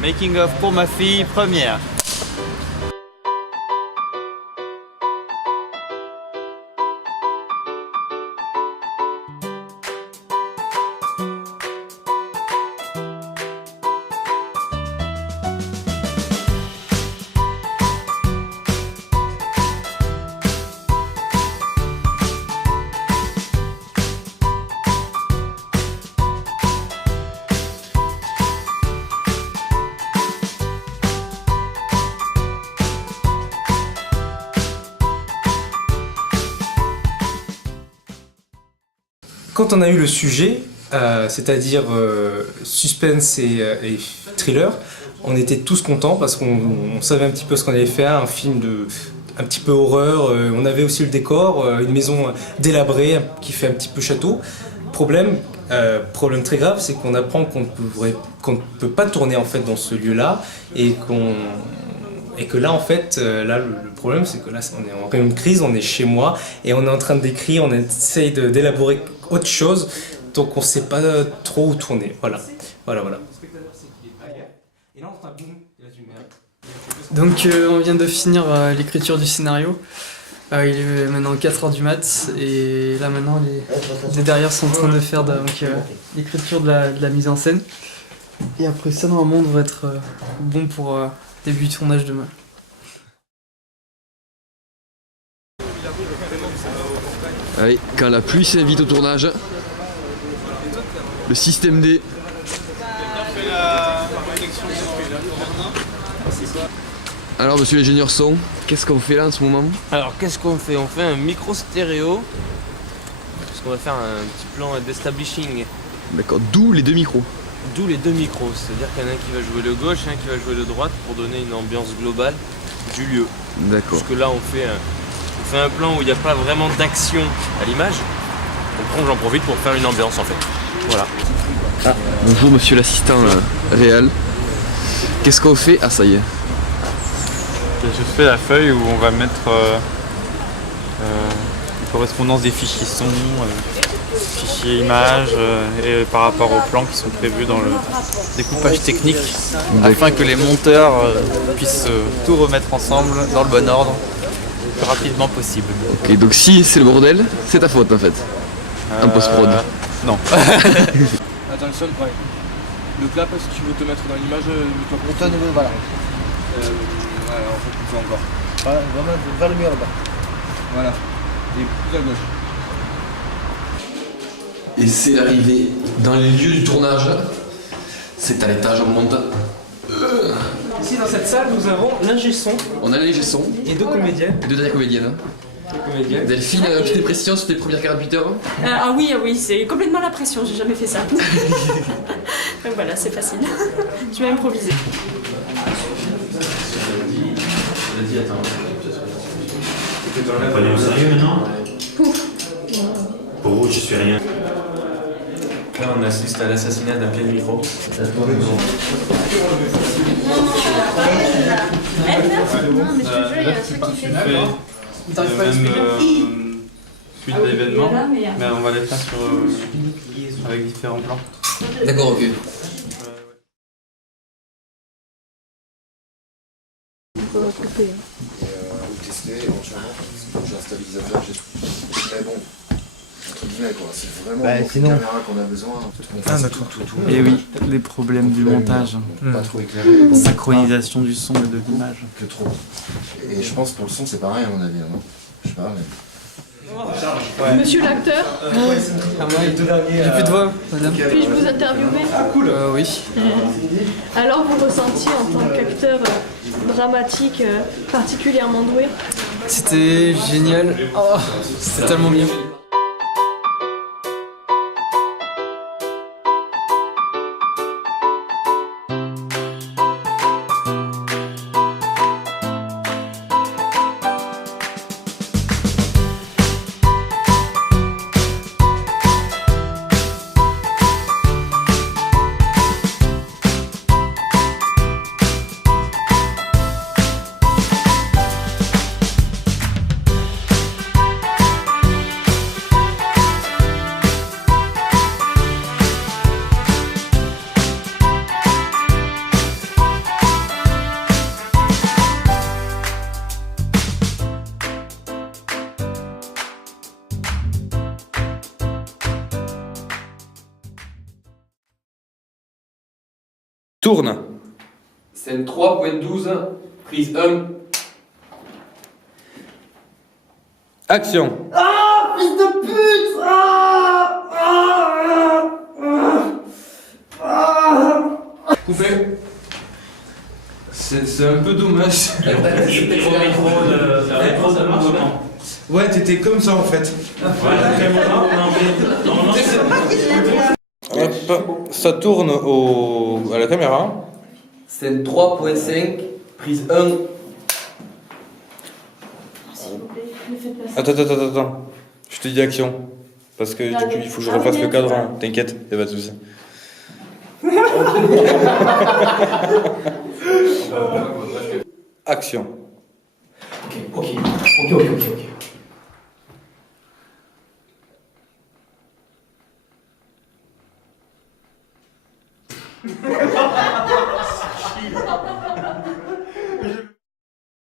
Making of pour ma fille première. Quand on a eu le sujet, c'est-à-dire suspense et thriller, on était tous contents parce qu'on savait un petit peu ce qu'on allait faire, un film un petit peu horreur, on avait aussi le décor, une maison délabrée qui fait un petit peu château. Problème très grave, c'est qu'on apprend qu'on ne peut pas tourner en fait dans ce lieu-là et que là en fait, le problème c'est que là on est en pleine crise, on est chez moi et on est en train d'écrire, on essaye d'élaborer autre chose, donc on ne sait pas trop où tourner. Voilà. Donc on vient de finir l'écriture du scénario. Il est maintenant 4h du mat et là maintenant les derrière sont en train de faire l'écriture de la mise en scène. Et après ça normalement on devrait être bon pour début de tournage demain. Allez, quand la pluie s'invite au tournage, le système D. Alors monsieur l'ingénieur son, qu'est-ce qu'on fait là en ce moment? Alors qu'est-ce qu'on fait? On fait un micro stéréo. Parce qu'on va faire un petit plan d'establishing. D'accord, d'où les deux micros. D'où les deux micros, c'est-à-dire qu'il y en a un qui va jouer le gauche et un qui va jouer le droite pour donner une ambiance globale du lieu. D'accord. Parce que là on fait un plan où il n'y a pas vraiment d'action à l'image. Donc j'en profite pour faire une ambiance en fait. Voilà. Ah, bonjour monsieur l'assistant réel. Qu'est-ce qu'on fait? Ah ça y est. Je fais la feuille où on va mettre une correspondance des fichiers son, fichiers images et par rapport aux plans qui sont prévus dans le découpage technique afin que les monteurs puissent tout remettre ensemble dans le bon ordre le plus rapidement possible. Ok, donc si c'est le bordel, c'est ta faute en fait. En post-prod. Non. Attention, ouais. Le clap, si tu veux te mettre dans l'image, mets-toi pour voilà. Voilà, on fait plus encore. Voilà, vraiment vers le mur là-bas. Voilà. Et plus à gauche. Et c'est l'arrivée dans les lieux du tournage. C'est à l'étage, on monte. Ici dans cette salle, nous avons l'ingé son On a l'ingé son et deux comédiens. et deux dernières comédiennes. Delphine, petite impression sur tes premières 48 heures? Ah oui, c'est complètement la pression, j'ai jamais fait ça. Donc voilà, c'est facile. Je vais improviser. Prenez au sérieux maintenant? Pour vous, je suis rien. Là, on assiste à l'assassinat d'un pied de micro. Non, mais je te jure, il y a un truc qui fait Suite d'événements, mais on va les faire avec différents plans. D'accord, ok. Tester éventuellement, j'ai un stabilisateur, j'ai tout. Mais bon, entre guillemets quoi, c'est vraiment une caméra qu'on a besoin. Tout. Et oui, les problèmes du montage, Pas trop éclairé. synchronisation du son et de l'image. Que trop. Et je pense pour le son c'est pareil à mon avis, non? Je sais pas, mais... Monsieur l'acteur, J'ai plus de voix, madame. puis-je vous interviewer? Oui. Alors vous ressentiez en tant qu'acteur dramatique particulièrement doué? C'était génial. Oh, c'était tellement bien. tourne. Scène 3.12, prise 1. Action. Ah, fils de pute! Coupé. C'est un peu dommage. Ouais, t'étais comme ça en fait. Hop, ça tourne à la caméra. Scène 3.5, prise 1. Attends. Je te dis action. Parce que du coup, il faut que je refasse le cadre. Hein. T'inquiète, y'a pas de soucis. Action. Ok.